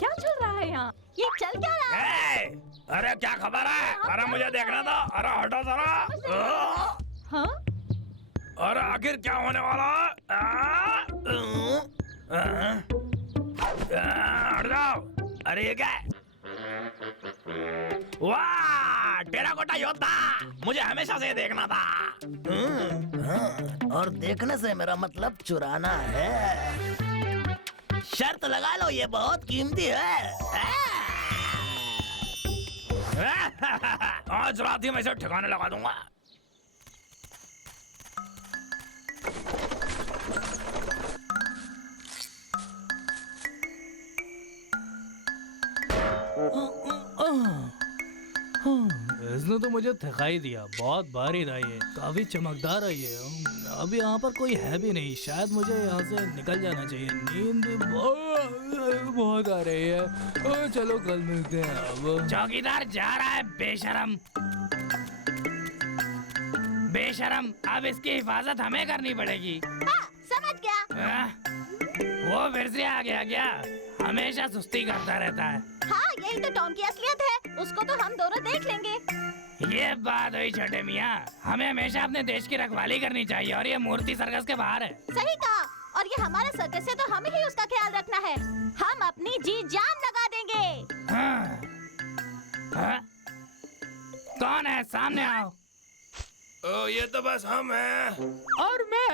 क्या चल रहा है यहाँ? ये चल क्या रहा है? अरे क्या खबर है? अरे मुझे देखना था। अरे हटो जरा। हाँ? अरे आखिर क्या होने वाला है? हट जाओ। अरे ये क्या है? वाह, टेराकोटा योद्धा। मुझे हमेशा से देखना था। और देखने से मेरा मतलब चुराना है। शर्त लगा लो, ये बहुत कीमती है। आज रात ही मैं इसे ठिकाने लगा दूंगा। इसने तो मुझे थका ही दिया। बहुत भारी था ये, काफी चमकदार है ये। अभी यहाँ पर कोई है भी नहीं, शायद मुझे यहाँ से निकल जाना चाहिए। नींद बहुत आ रही है। चलो कल मिलते हैं। अब चौकीदार जा रहा है। बेशरम बेशरम, अब इसकी हिफाजत हमें करनी पड़ेगी। समझ गया। वो फिर से आ गया क्या? हमेशा सुस्ती करता रहता है। हाँ, यही तो टॉम की असलियत है। उसको तो हम दोनों देख लेंगे। ये बात हुई छोटे मियाँ। हमें हमेशा अपने देश की रखवाली करनी चाहिए और ये मूर्ति सर्कस के बाहर है। सही कहा। और ये हमारा सर्कस है तो हमें ही उसका ख्याल रखना है। हम अपनी जी जान लगा देंगे। हाँ। हाँ? कौन है? सामने आओ। ये तो बस हम हैं। और मैं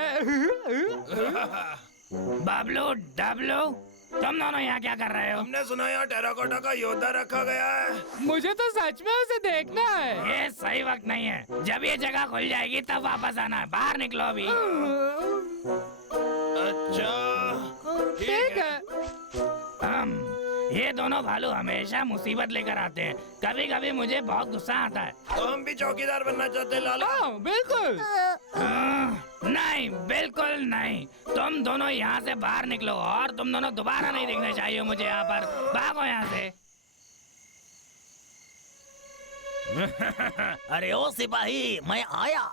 बबलू डबलू, तुम दोनों यहाँ क्या कर रहे हो? हमने सुना यहाँ टेराकोटा का योद्धा रखा गया है। मुझे तो सच में उसे देखना है। ये सही वक्त नहीं है। जब ये जगह खुल जाएगी तब वापस आना है। बाहर निकलो अभी। अच्छा ठीक है। ये दोनों भालू हमेशा मुसीबत लेकर आते हैं। कभी कभी मुझे बहुत गुस्सा आता है। तो हम भी चौकीदार बनना चाहते हैं लाला। हाँ, बिल्कुल। नहीं, बिल्कुल नहीं। तुम दोनों यहाँ से बाहर निकलो और तुम दोनों दोबारा नहीं देखने चाहिए मुझे यहाँ पर। भागो यहाँ से। अरे ओ सिपाही, मैं आया।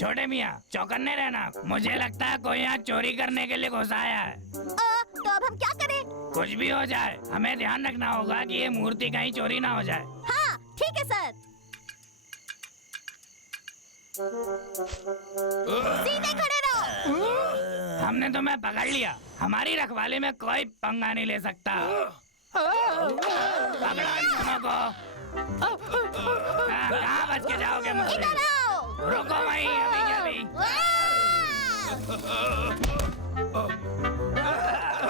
छोटे मियाँ, चौकन्ने रहना। मुझे लगता है कोई यहाँ चोरी करने के लिए घुस आया है। तो अब हम क्या करें? कुछ भी हो जाए, हमें ध्यान रखना होगा कि ये मूर्ति कहीं चोरी ना हो जाए। हाँ, ठीक है सर। सीधे खड़े रहो। हमने तुम्हें पकड़ लिया। हमारी रखवाली में कोई पंगा नहीं ले सकता। पकड़ो इन दोनों को। कहाँ बच के जाओगे मुझसे? इधर आओ। रुको वहीं, अभी के अभी।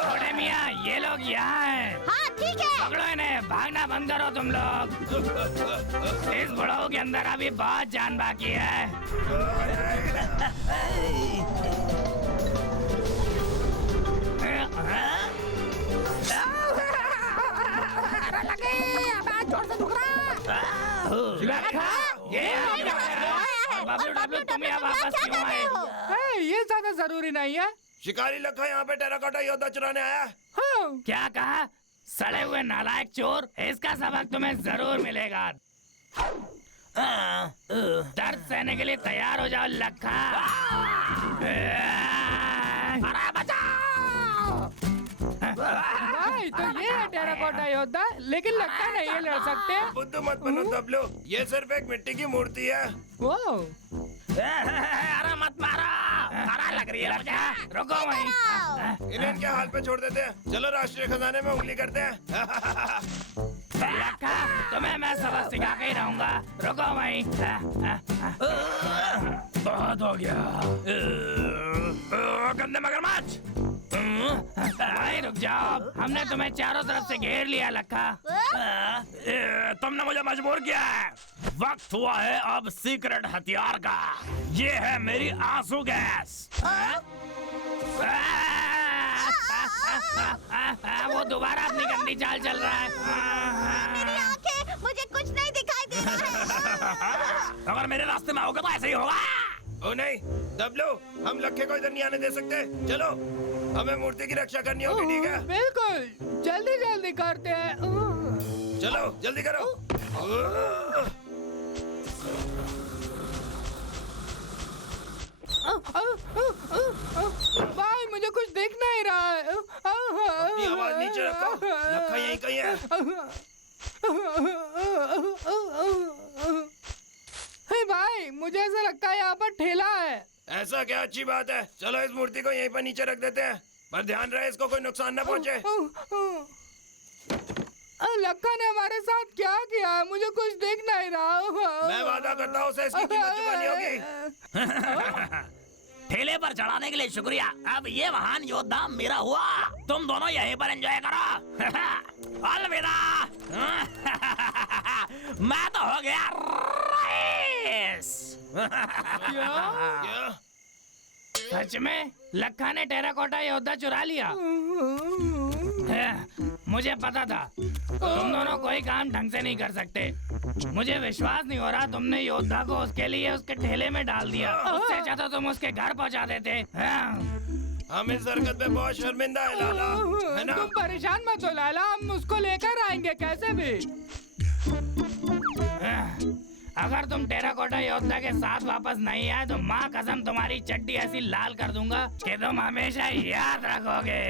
छोटे मियाँ, ये लोग यहाँ हैं। हाँ, ठीक है। पकड़ो इन्हें। भागना बंद करो तुम लोग। इस बुढ़ाऊ के अंदर अभी बहुत जान बाकी है। बबलू डबलू, तुम यहाँ वापस क्यों आए? ये ज्यादा जरूरी नहीं है। शिकारी लखा यहाँ पे टेराकोटा योद्धा चुराने आया। हाँ। क्या कहा? सड़े हुए नालायक चोर, इसका सबक तुम्हें जरूर मिलेगा। दर्द सहने के लिए तैयार हो जाओ लखा। अरे बचाओ! भाई, तो ये है टेराकोटा योद्धा, लेकिन लगता नहीं ये लड़ सकते। बुद्धू मत बनो दबलो, ये सिर्फ एक मिट्टी की मूर्ति है। वो अरे मत मारो। अरे लग रही है लड़का। रुको वहीं। इन्हें इनके हाल पे छोड़ देते हैं। चलो राष्ट्रीय खजाने में उंगली करते हैं। लड़का, तुम्हें मैं सबक सिखा के ही रहूंगा। रुको वहीं। बहुत हो गया। गंदे मगरमच्छ। रुक जाओ, हमने तुम्हें चारों तरफ से घेर लिया लखा। तुमने मुझे मजबूर किया है। वक्त हुआ है अब सीक्रेट हथियार का। ये है मेरी आंसू गैस। वो दोबारा अपनी गंदी चाल चल रहा है। मेरी आंखें, मुझे कुछ नहीं दिखाई दे रहा है। अगर मेरे रास्ते में आओगे तो ऐसे ही होगा। ओ नहीं दबलो, हम लखे को इधर नहीं आने दे सकते। चलो, हमें मूर्ति की रक्षा करनी होगी, ठीक है? बिल्कुल, जल्दी जल्दी करते हैं। चलो जल्दी करो। भाई मुझे कुछ दिख नहीं रहा है। अपनी आवाज नीचे रखो, लखा यहीं कहीं है। हे भाई, मुझे ऐसा लगता है यहाँ पर ठेला है। ऐसा क्या, अच्छी बात है। चलो इस मूर्ति को यहीं पर नीचे रख देते हैं, पर ध्यान रहे इसको कोई नुकसान न पहुंचे। लक्का ने हमारे साथ क्या किया है? मुझे कुछ दिख नहीं रहा। मैं वादा करता हूँ उसे इसकी कीमत चुकानी होगी। ठेले पर चढ़ाने के लिए शुक्रिया। अब ये महान योद्धा मेरा हुआ। तुम दोनों यहीं पर एंजॉय करो। अलविदा। मैं तो हो गया रईस। क्या? सच में लखा ने टेराकोटा योद्धा चुरा लिया। मुझे पता था तुम दोनों कोई काम ढंग से नहीं कर सकते। मुझे विश्वास नहीं हो रहा तुमने योद्धा को उसके लिए उसके ठेले में डाल दिया। उससे अच्छा तो तुम उसके घर पहुंचा देते। हम इस हरकत पे बहुत शर्मिंदा है लाला, है ना? तुम परेशान मत हो लाला, हम उसको लेकर आएंगे कैसे भी। अगर तुम टेराकोटा योद्धा के साथ वापस नहीं आए तो माँ कसम तुम्हारी चड्डी ऐसी लाल कर दूंगा कि तुम हमेशा याद रखोगे।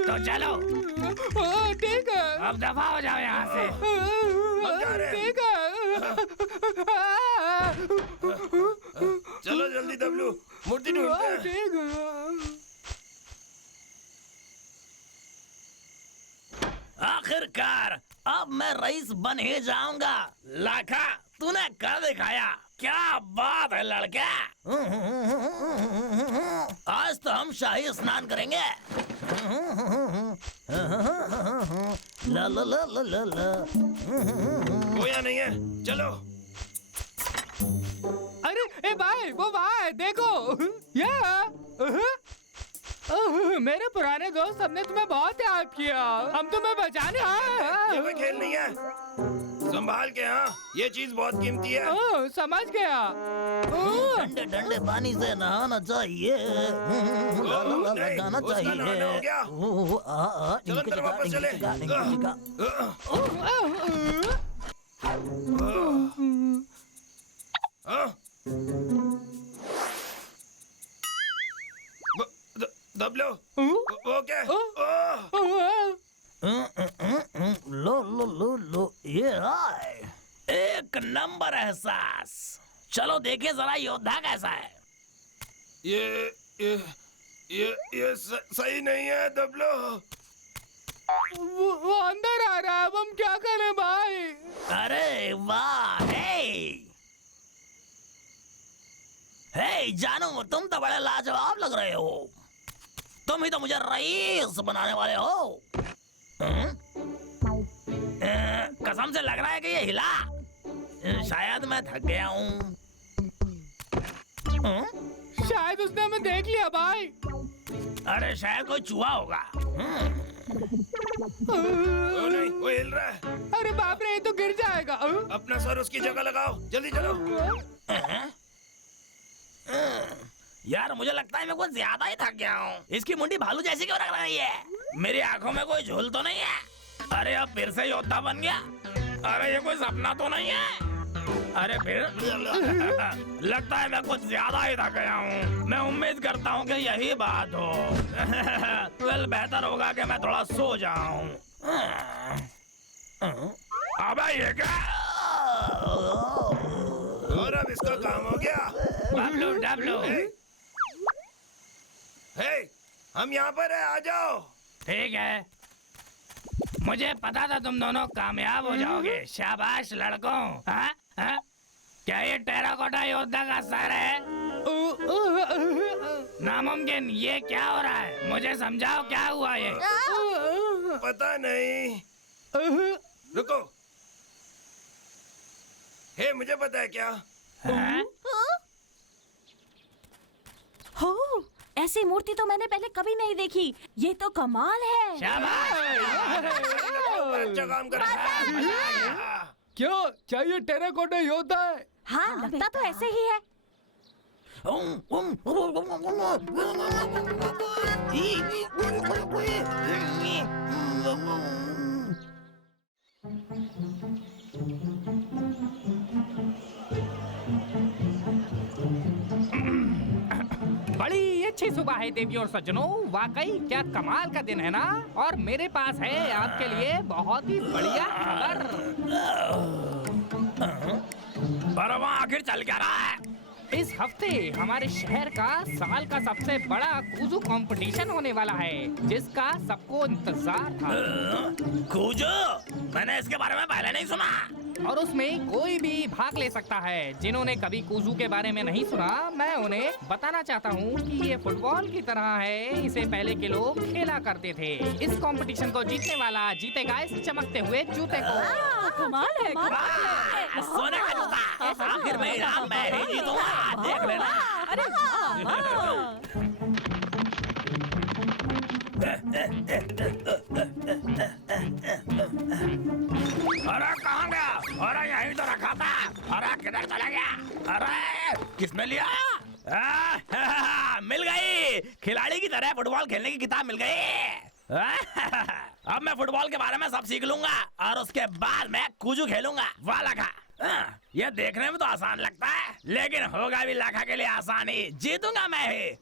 तो चलो ठीक है, अब दफा हो जाओ यहाँ से। ठीक है। चलो जल्दी दबलू, मूर्ति ढूंढते हैं। ठीक है। आखिरकार अब मैं रईस बन ही जाऊंगा। लाखा, तूने कर दिखाया। क्या बात है लड़के। आज तो हम शाही स्नान करेंगे। ला ला ला ला ला ला। गोया नहीं है, चलो। अरे ए भाई, वो भाई देखो। मेरे पुराने दोस्त, हमने तुम्हें बहुत याद किया। हम तुम्हें बचाने आए हैं। ये कोई खेल नहीं है, संभाल के। हाँ, ये चीज बहुत कीमती है। समझ गया। ठंडे ठंडे पानी से नहाना चाहिए। लगाना उसका नहाना हो चाहिए। गया। चलो अंदर वापस चले। दबलो, वो क्या? लो लो लो लो, ये आए। एक नंबर एहसास। चलो देखिए जरा योद्धा कैसा है। ये सही नहीं है दबलो। वो अंदर आ रहा है, अब हम क्या करें भाई? अरे वाह। हे जानू, तुम तो बड़े लाजवाब लग रहे हो। तुम ही तो मुझे रईस बनाने वाले हो। कसम से लग रहा है कि ये हिला। शायद मैं थक गया हूँ। शायद उसने हमें देख लिया भाई। अरे शायद कोई चूहा होगा। वो नहीं, वो हिल रहा है। अरे बाप रे, ये तो गिर जाएगा। अपना सर उसकी जगह लगाओ, जल्दी चलो। यार मुझे लगता है मैं कुछ ज्यादा ही थक गया हूँ। इसकी मुंडी भालू जैसी क्यों लग रही है? मेरी आंखों में कोई झोल तो नहीं है? अरे अब फिर से योद्धा बन गया। अरे ये कोई सपना तो नहीं है? अरे फिर लगता है मैं कुछ ज्यादा ही थक गया हूँ। मैं उम्मीद करता हूँ कि यही बात हो। वेल, बेहतर होगा कि मैं थोड़ा सो जाऊँ। अबे ये क्या? और अब इसका काम हो गया। W W. हे, हम यहाँ पर है, आ जाओ। ठीक है, मुझे पता था तुम दोनों कामयाब हो जाओगे। शाबाश लड़कों। हाँ? हाँ? क्या ये टेराकोटा योद्धा का सर है? नामुमकिन। ये क्या हो रहा है? मुझे समझाओ क्या हुआ ये। पता नहीं, रुको। हे, मुझे पता है क्या। हाँ? हो, ऐसी मूर्ति तो मैंने पहले कभी नहीं देखी। ये तो कमाल है। शाबाश। अच्छा काम कर रहा है। क्यों, क्या ये टेराकोटा योद्धा है? हाँ, लगता तो ऐसे ही है। अच्छी सुबह है देवियों और सज्जनों, वाकई क्या कमाल का दिन है ना। और मेरे पास है आपके लिए बहुत ही बढ़िया खबर। पर वहाँ आखिर चल क्या रहा है? इस हफ्ते हमारे शहर का साल का सबसे बड़ा कूजू कंपटीशन होने वाला है, जिसका सबको इंतजार था। कूजू, मैंने इसके बारे में पहले नहीं सुना। और उसमें कोई भी भाग ले सकता है। जिन्होंने कभी कूजू के बारे में नहीं सुना, मैं उन्हें बताना चाहता हूँ कि ये फुटबॉल की तरह है। इसे पहले के लोग खेला करते थे। इस कंपटीशन को जीतने वाला जीतेगा इस चमकते हुए जूते को। कमाल है, वाह, सोने का जूता। आखिर में इनाम मैं ही जीतूंगा, देख लेना। अरे हाँ। अरे कहाँ गया? अरे यहीं तो रखा था। अरे किधर चला गया? अरे किसने लिया? मिल गई। खिलाड़ी की तरह फुटबॉल खेलने की किताब मिल गई। अब मैं फुटबॉल के बारे में सब सीख लूंगा और उसके बाद मैं कूजू खेलूंगा। वाह लखा, ये देखने में तो आसान लगता है, लेकिन होगा भी लखा के लिए आसान ही। जीतूंगा मैं ही।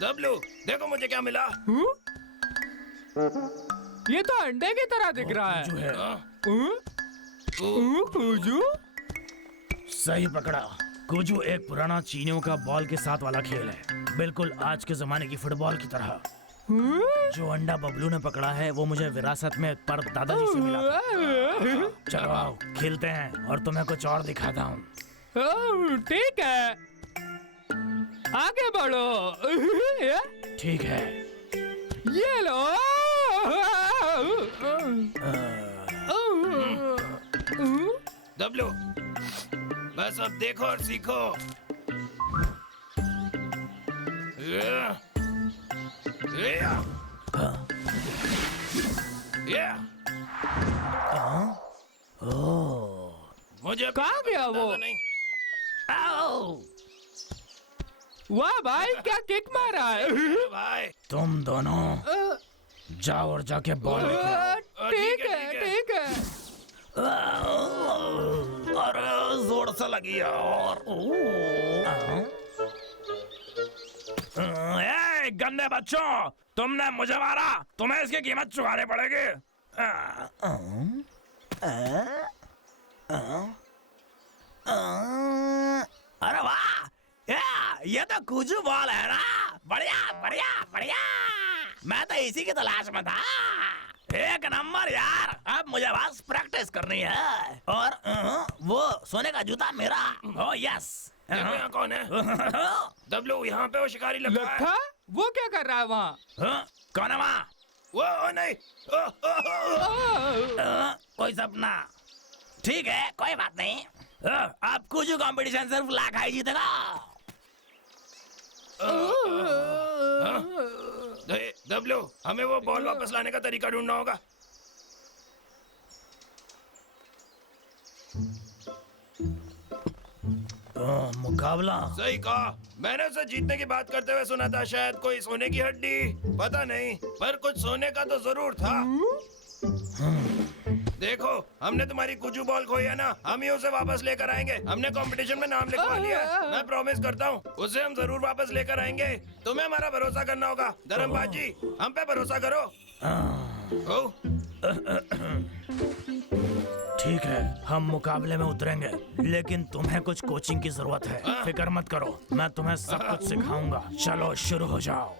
डब्लू, देखो मुझे क्या मिला। ये तो अंडे की तरह दिख रहा है। कूजू? सही पकड़ा। कूजू एक पुराना चीनियों का बॉल के साथ वाला खेल है, बिल्कुल आज के जमाने की फुटबॉल की तरह। जो अंडा बबलू ने पकड़ा है वो मुझे विरासत में पर दादाजी से मिला था। चलो आओ खेलते हैं और तुम्हें कुछ और दिखाता हूँ। ठीक है, आगे बढ़ो। ठीक है। ये लो। डब्लू, बस अब देखो और सीखो। मुझे कहाँ गया वो? नहीं। वाह भाई, क्या किक मारा है। भाई तुम दोनों जाओ और जाके बॉल लेके आओ। ठीक है, ठीक है। अरे जोर से लगी यार। ए, गंदे बच्चों, तुमने मुझे मारा, तुम्हें इसकी कीमत चुकानी पड़ेगी। अरे वाह, ये तो कूजू बॉल है ना। बढ़िया बढ़िया बढ़िया, मैं तो इसी की तलाश में था। एक नंबर यार। अब मुझे बस प्रैक्टिस करनी है। और वो सोने का जूता मेरा। Oh yes. देखो यहाँ कौन है? डब्लू, यहाँ पे वो शिकारी लगता है। लखा, वो क्या कर रहा है वहाँ? कौन है वहाँ? वो नहीं। कोई सपना। ठीक है, कोई बात नहीं। अब कूजू कंपटीशन सिर्फ लाखा ही जीतेगा। डब्लू, हमें वो बॉल वापस लाने का तरीका ढूंढना होगा। मुकाबला। सही कहा। मैंने उसे जीतने की बात करते हुए सुना था, शायद कोई सोने की हड्डी, पता नहीं, पर कुछ सोने का तो जरूर था। देखो, हमने तुम्हारी कुजू बॉल खोई है ना, हम ही उसे वापस लेकर आएंगे। हमने कंपटीशन में नाम लिखवा लिया है। मैं प्रॉमिस करता हूँ, उसे हम जरूर वापस लेकर आएंगे। तुम्हें हमारा भरोसा करना होगा। धर्मपाल जी, हम पे भरोसा करो। ठीक है, हम मुकाबले में उतरेंगे, लेकिन तुम्हें कुछ कोचिंग की जरूरत है। फिक्र मत करो, मैं तुम्हें सब कुछ सिखाऊंगा। चलो शुरू हो जाओ।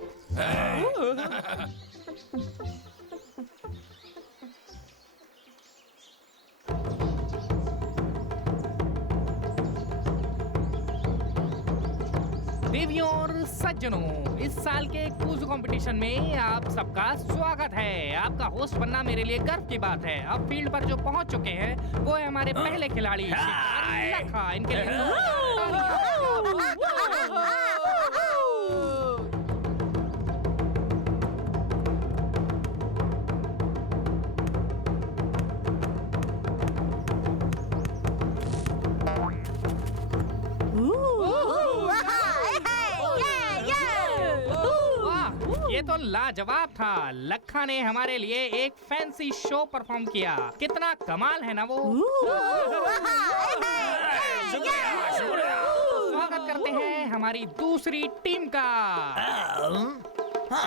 देवियों और सज्जनों, इस साल के क्विज कंपटीशन में आप सबका स्वागत है। आपका होस्ट बनना मेरे लिए गर्व की बात है। अब फील्ड पर जो पहुंच चुके हैं वो है हमारे पहले खिलाड़ी शिकारी लखा। इनके लिए ये तो लाजवाब था। लखा ने हमारे लिए एक फैंसी शो परफॉर्म किया। कितना कमाल है ना वो। शुक्रिया शुक्रिया। स्वागत करते हैं हमारी दूसरी टीम का। हाँ,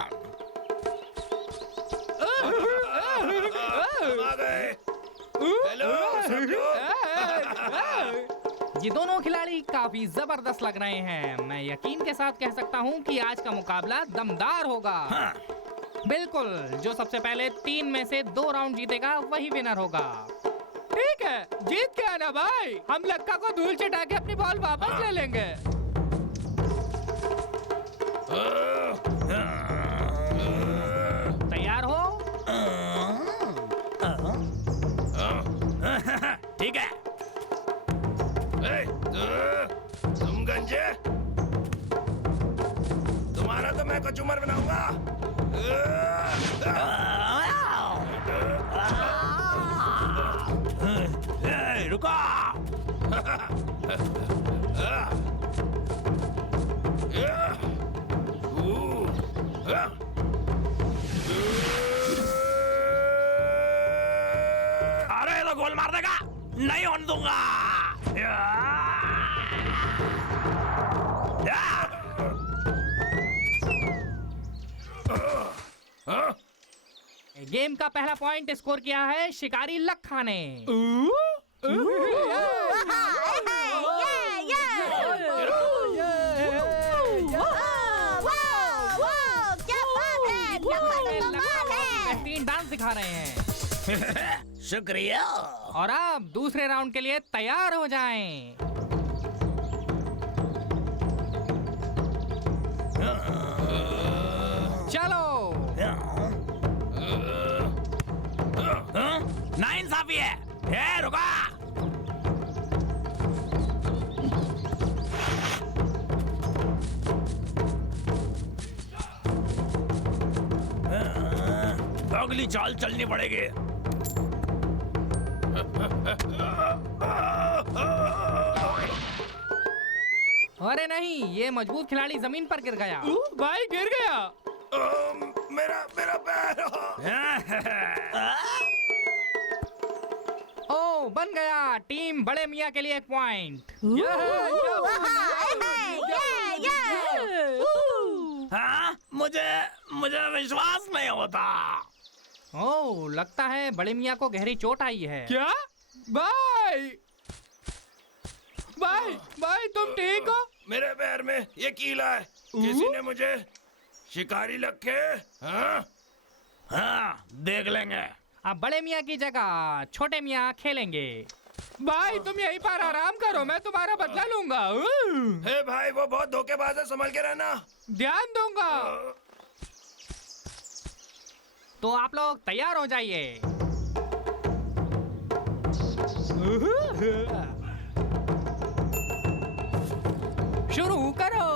हम आ गए। हेलो समझो। ये दोनों खिलाड़ी काफी जबरदस्त लग रहे हैं। मैं यकीन के साथ कह सकता हूँ कि आज का मुकाबला दमदार होगा। बिल्कुल, जो सबसे पहले 3 में से 2 राउंड जीतेगा वही विनर होगा। ठीक है, जीत के आना भाई। हम लक्का को धूल चटा के अपनी बॉल वापस ले लेंगे। तैयार हो? ठीक है। ए, तुम गंजे, तुम्हारा तो मैं कचूमर बनाऊंगा। रुको। अरे ये तो गोल मार देगा, नहीं होने दूंगा। गेम का पहला पॉइंट स्कोर किया है शिकारी लखा ने। बेहतरीन डांस दिखा रहे हैं। शुक्रिया। और अब दूसरे राउंड के लिए तैयार हो जाएं। चलो। नाइंसाफी है। ए, रुका। अगली चाल चलनी पड़ेगी। अरे नहीं, ये मजबूत खिलाड़ी जमीन पर गिर गया। भाई गिर गया। मेरा पैर। ओ, बन गया। टीम बड़े मियाँ के लिए 1 पॉइंट। हाँ, मुझे विश्वास नहीं होता। ओ, लगता है बड़े मियाँ को गहरी चोट आई है। क्या? भाई भाई भाई तुम ठीक हो? मेरे पैर में ये कीला है। किसी ने मुझे शिकारी लखे। हाँ? हाँ, देख लेंगे। अब बड़े मियाँ की जगह छोटे मियाँ खेलेंगे। भाई तुम यहीं पर आराम करो, मैं तुम्हारा बदला लूंगा। हे भाई, वो बहुत धोखेबाज है, संभल के रहना। ध्यान दूंगा। तो आप लोग तैयार हो जाइए। शुरू करो।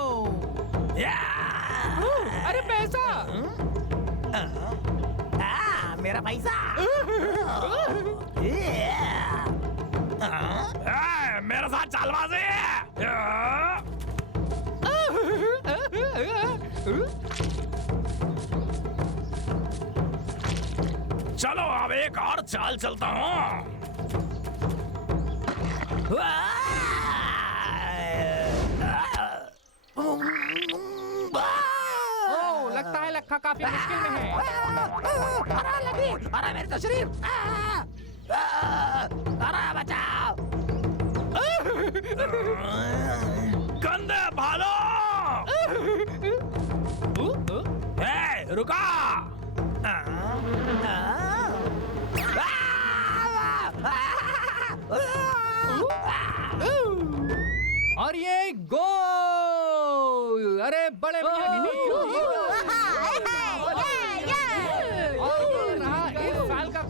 अरे पैसा। मेरा पैसा। मेरे साथ चालबाजी। चलो अब एक और चाल चलता हूँ। ओ, लगता है लखा काफी मुश्किल में है। अरे मेरी तशरीफ। अरे बचाओ। गंदे भालो। रुका। और ये गोल। अरे बड़े मियां की टीम जीत गई। और ये रहा इस साल का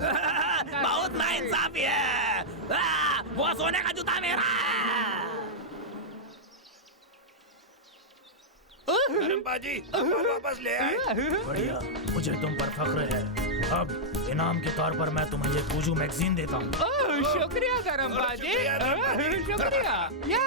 बहुत नाइंसाफी है। वो सोने का जूता मेरा है। धर्मपाजी, बॉल वापस ले आए। बढ़िया, मुझे तुम पर फख्र है। अब इनाम के तौर पर मैं तुम्हें ये कूजू मैगजीन देता हूँ। शुक्रिया धर्मपाजी। शुक्रिया। या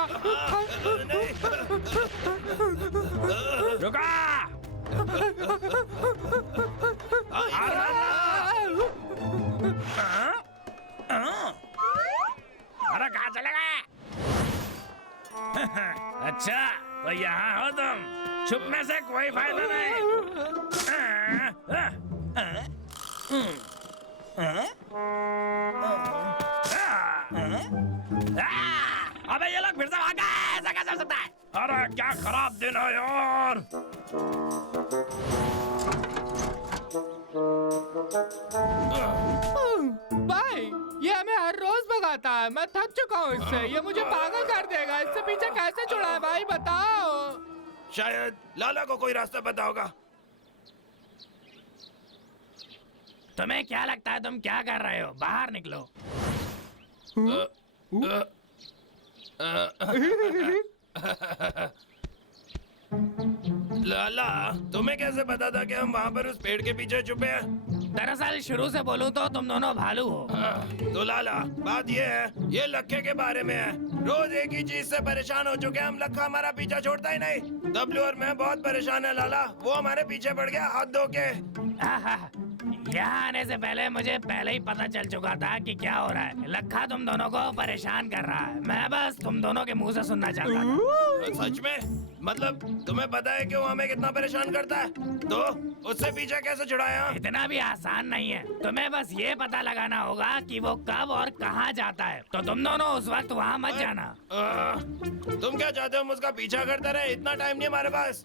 जाएगा। नहीं। रुका। अरे कहाँ चले गए? अच्छा तो यहाँ हो तुम, छुपने से कोई फायदा नहीं। अबे ये लोग फिर से भाग गए, ऐसा कैसे हो सकता है? अरे क्या खराब दिन है यार। भाई ये हमें हर रोज भगाता है, मैं थक चुका हूँ इससे, ये मुझे पागल कर देगा। इससे पीछे कैसे छुड़ाए भाई बताओ। शायद लाला को कोई रास्ता पता होगा। तुम्हें क्या लगता है तुम क्या कर रहे हो? बाहर निकलो। लाला तुम्हें कैसे पता था कि हम वहाँ पर उस पेड़ के पीछे छुपे हैं? दरअसल शुरू से बोलूं तो तुम दोनों भालू हो। तो लाला बात ये है, ये लक्खे के बारे में है। रोज एक ही चीज से परेशान हो चुके हैं हम। लक्खा हमारा पीछा छोड़ता ही नहीं। डब्लू और मैं बहुत परेशान है लाला। वो हमारे पीछे पड़ गया हाथ धो के। यहाँ आने से पहले मुझे पहले ही पता चल चुका था कि क्या हो रहा है। लक्खा तुम दोनों को परेशान कर रहा है। मैं बस तुम दोनों के मुंह से सुनना चाहता था। सच में? मतलब तुम्हें पता है कि वो हमें कितना परेशान करता है? तो उससे पीछे कैसे छुड़ाया? इतना भी आसान नहीं है। तुम्हें बस ये पता लगाना होगा कि वो कब और कहाँ जाता है। तो तुम दोनों उस वक्त वहाँ मत जाना। तुम क्या चाहते हो हम उसका पीछा करते रहे? इतना टाइम नहीं हमारे पास।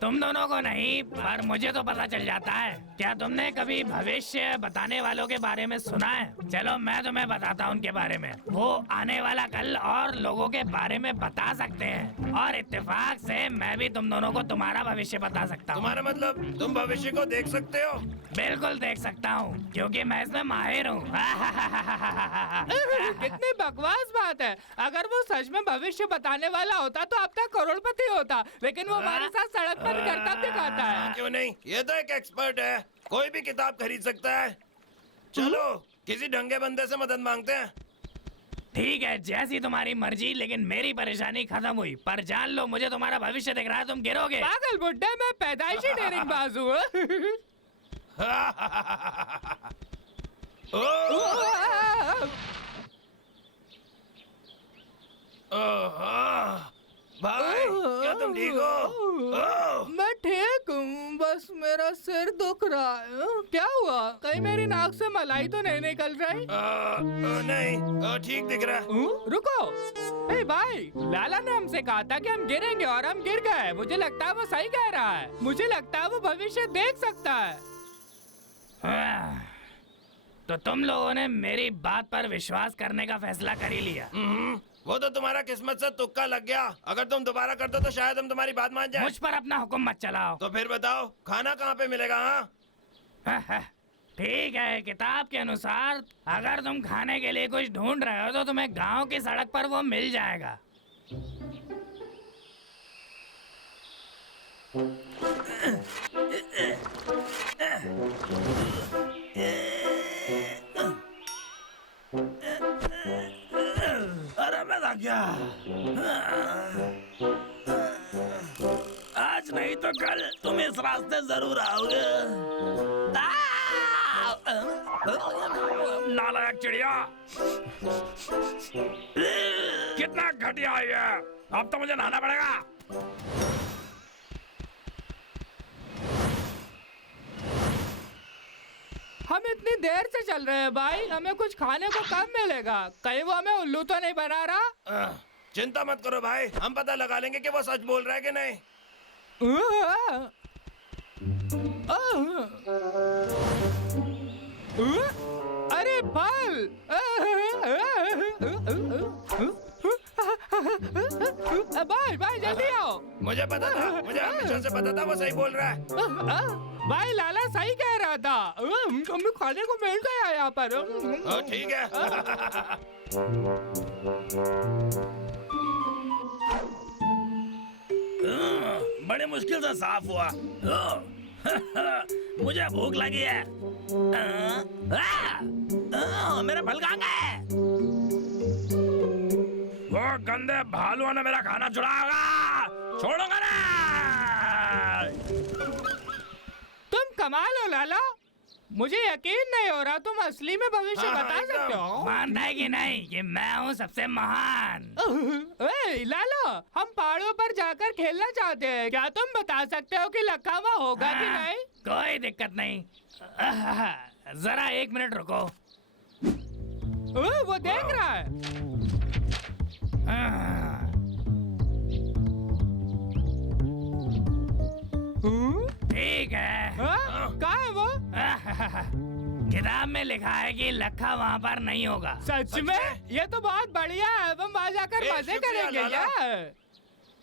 तुम दोनों को नहीं, पर मुझे तो पता चल जाता है। क्या तुमने कभी भविष्य बताने वालों के बारे में सुना है? चलो मैं तुम्हें बताता हूँ उनके बारे में। वो आने वाला कल और लोगों के बारे में बता सकते हैं, और इत्तेफाक से मैं भी तुम दोनों को तुम्हारा भविष्य बता सकता हूँ। तुम्हारा मतलब तुम भविष्य को देख सकते हो? बिल्कुल देख सकता हूँ, क्योंकि मैं इसमें माहिर हूँ। कितनी बकवास बात है। अगर वो सच में भविष्य बताने वाला होता तो अब तक करोड़पति होता, लेकिन वो हमारे साथ सड़क पर करतब दिखाता है। क्यों नहीं, ये तो एक एक्सपर्ट है। कोई भी किताब खरीद सकता है। चलो किसी ढंगे बंदे से मदद मांगते हैं। ठीक है, जैसी तुम्हारी मर्जी, लेकिन मेरी परेशानी खत्म हुई। पर जान लो मुझे तुम्हारा भविष्य दिख रहा है, तुम गिरोगे। पागल बुड्ढे, मैं पैदाइशी डेरिंग बाज हूँ। भाई क्या तुम ठीक हो? मैं ठीक हूँ, बस मेरा सिर दुख रहा है। क्या हुआ? कहीं मेरी नाक से मलाई तो नहीं निकल रही? नहीं, ठीक दिख रहा है। रुको, ए भाई, लाला ने हमसे कहा था कि हम गिरेंगे और हम गिर गए। मुझे लगता है वो सही कह रहा है। मुझे लगता है वो भविष्य देख सकता है। तो तुम लोगों ने मेरी बात पर विश्वास करने का फैसला कर ही लिया। वो तो तुम्हारा किस्मत से तुक्का लग गया। अगर तुम दोबारा कर दो तो शायद हम तुम्हारी बात मान जाए। मुझ पर अपना हुक्म मत चलाओ। तो फिर बताओ खाना कहाँ पे मिलेगा? हाँ ठीक है, किताब के अनुसार अगर तुम खाने के लिए कुछ ढूंढ रहे हो तो तुम्हें गांव की सड़क पर वो मिल जाएगा। अरे मैं थक गया। आज नहीं तो कल तुम इस रास्ते जरूर आओगे। नालायक चिड़िया, कितना घटिया है ये। अब तो मुझे नहाना पड़ेगा। हम इतनी देर से चल रहे हैं भाई, हमें कुछ खाने को कब मिलेगा? कहीं वो हमें उल्लू तो नहीं बना रहा? चिंता मत करो भाई, हम पता लगा लेंगे कि वो सच बोल रहा है कि नहीं। अरे फल! भाई भाई जल्दी आओ। मुझे पता था, मुझे हमेशा से पता था वो सही बोल रहा है। भाई लाला सही कह रहा था। हमें खाने को मिल गया यहाँ पर। ठीक है। बड़ी मुश्किल से साफ हुआ। मुझे भूख लगी है। मेरा फल कहाँ गए? गंदे भालुओं ने मेरा खाना चुराया, छोड़ूंगा ना। तुम कमाल हो लाला, मुझे यकीन नहीं हो रहा तुम असली में भविष्य हाँ, बता एकदम। सकते हो। मानता है कि नहीं कि मैं हूँ सबसे महान? ए, लाला, हम पहाड़ों पर जाकर खेलना चाहते हैं, क्या तुम बता सकते हो कि लखा वहाँ होगा कि हाँ, नहीं? कोई दिक्कत नहीं। जरा 1 मिनट रुको। वो देख रहा है। ठीक है। कहाँ है वो? किताब में लिखा है कि लखा वहाँ पर नहीं होगा। सच में? ये तो बहुत बढ़िया है, हम वहाँ जाकर ए, मजे शुक्रिया, करेंगे लाला। यार।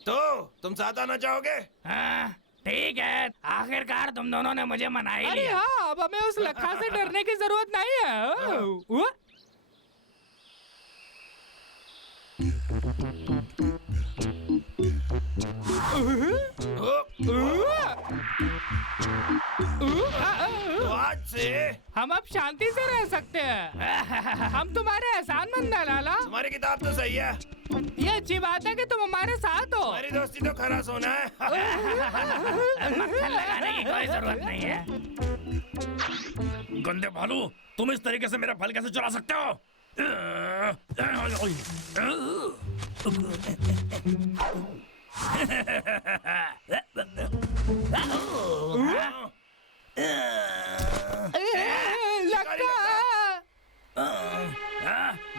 तो तुम साथ आना चाहोगे? हाँ, ठीक है। आखिरकार तुम दोनों ने मुझे मना ही अरे लिया। हाँ, अब हमें उस लखा से डरने की जरूरत नहीं है। वो? तो आज से हम अब शांति से रह सकते हैं। हम तुम्हारे एहसानमंद हैं लाला। तुम्हारी किताब तो सही है, ये अच्छी बात है कि तुम हमारे साथ हो। हमारी दोस्ती तो खरा सोना है। मक्खन लगाने की कोई जरूरत नहीं है। गंदे भालू, तुम इस तरीके से मेरा फल कैसे चुरा सकते हो? लखा!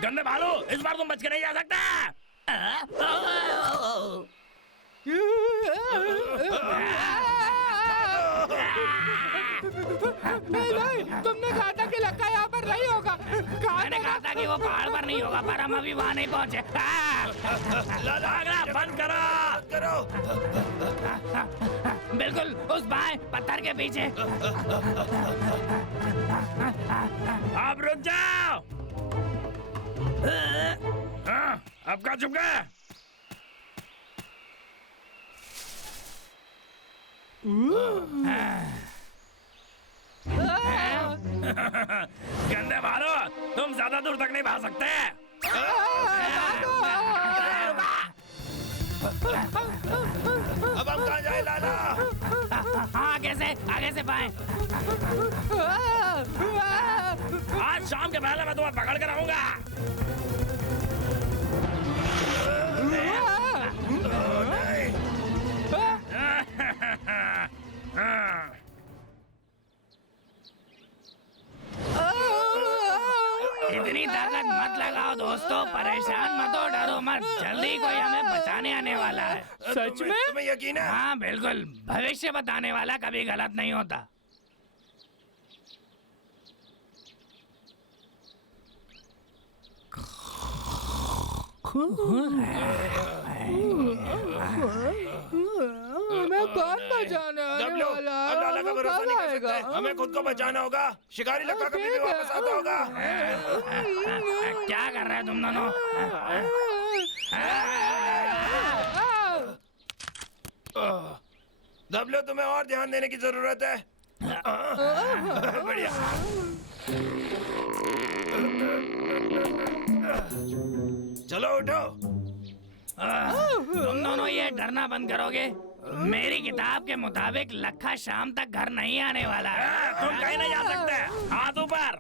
गंदे भालू, इस बार तुम बच के नहीं जा सकते। नहीं, तुमने कहा था कि लक्का यहाँ पर नहीं होगा। मैंने कहा था कि वो पहाड़ पर नहीं होगा, पर हम अभी वहाँ नहीं पहुँचे। भागना बंद करो। करो। बिल्कुल उस बाएं पत्थर के पीछे। अब रुक जाओ। हाँ, अब कहाँ चुप गए? गंदे भालू, तुम ज्यादा दूर तक नहीं भाग सकते। अब हम कहाँ जाए लाला? आगे से बाएं। आज शाम के पहले मैं तुम्हें पकड़ कर आऊंगा। इतनी ताकत मत लगाओ दोस्तों, परेशान मत हो, डरो मत, जल्दी कोई हमें बचाने आने वाला है। सच में? तुम्हें यकीन है? हाँ बिल्कुल, भविष्य बताने वाला कभी गलत नहीं होता। हमें कौन बचाने आने डब्ल्यू, वाला अब लाला का है? वो भरोसा कब नहीं कर आएगा? सकते। हमें खुद को बचाना होगा। शिकारी लक्का कभी भी ठीक है। वापस आता होगा। क्या कर रहे हो तुम दोनों? डब्ल्यू, तुम्हें और ध्यान देने की जरूरत है। बढ़िया। चलो उठो। तुम दोनों ये डरना बंद करोगे? मेरी किताब के मुताबिक लखा शाम तक घर नहीं आने वाला है। तुम कहीं नहीं जा सकते। हाथ ऊपर।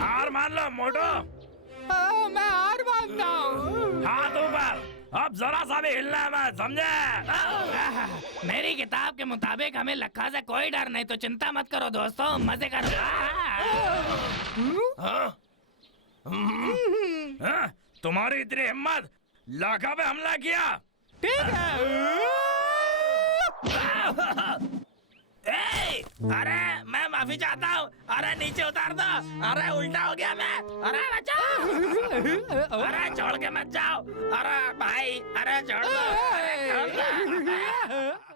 हार मान लो मोटो। मैं हार मानता हूँ। हाथ ऊपर। अब जरा सा भी हिलना मत, समझे? मेरी किताब के मुताबिक हमें लखा से कोई डर नहीं, तो चिंता मत करो दोस्तों, मजे करो। हाँ? हाँ? तुम्हारी इतनी हिम्मत, लाखा पे हमला किया। ठीक है। ए, अरे मैं माफी चाहता हूँ। अरे नीचे उतार दो। अरे उल्टा हो गया मैं। अरे बचाओ। अरे छोड़ के मत जाओ। अरे भाई, अरे छोड़ दो। अरे छोड़ दो।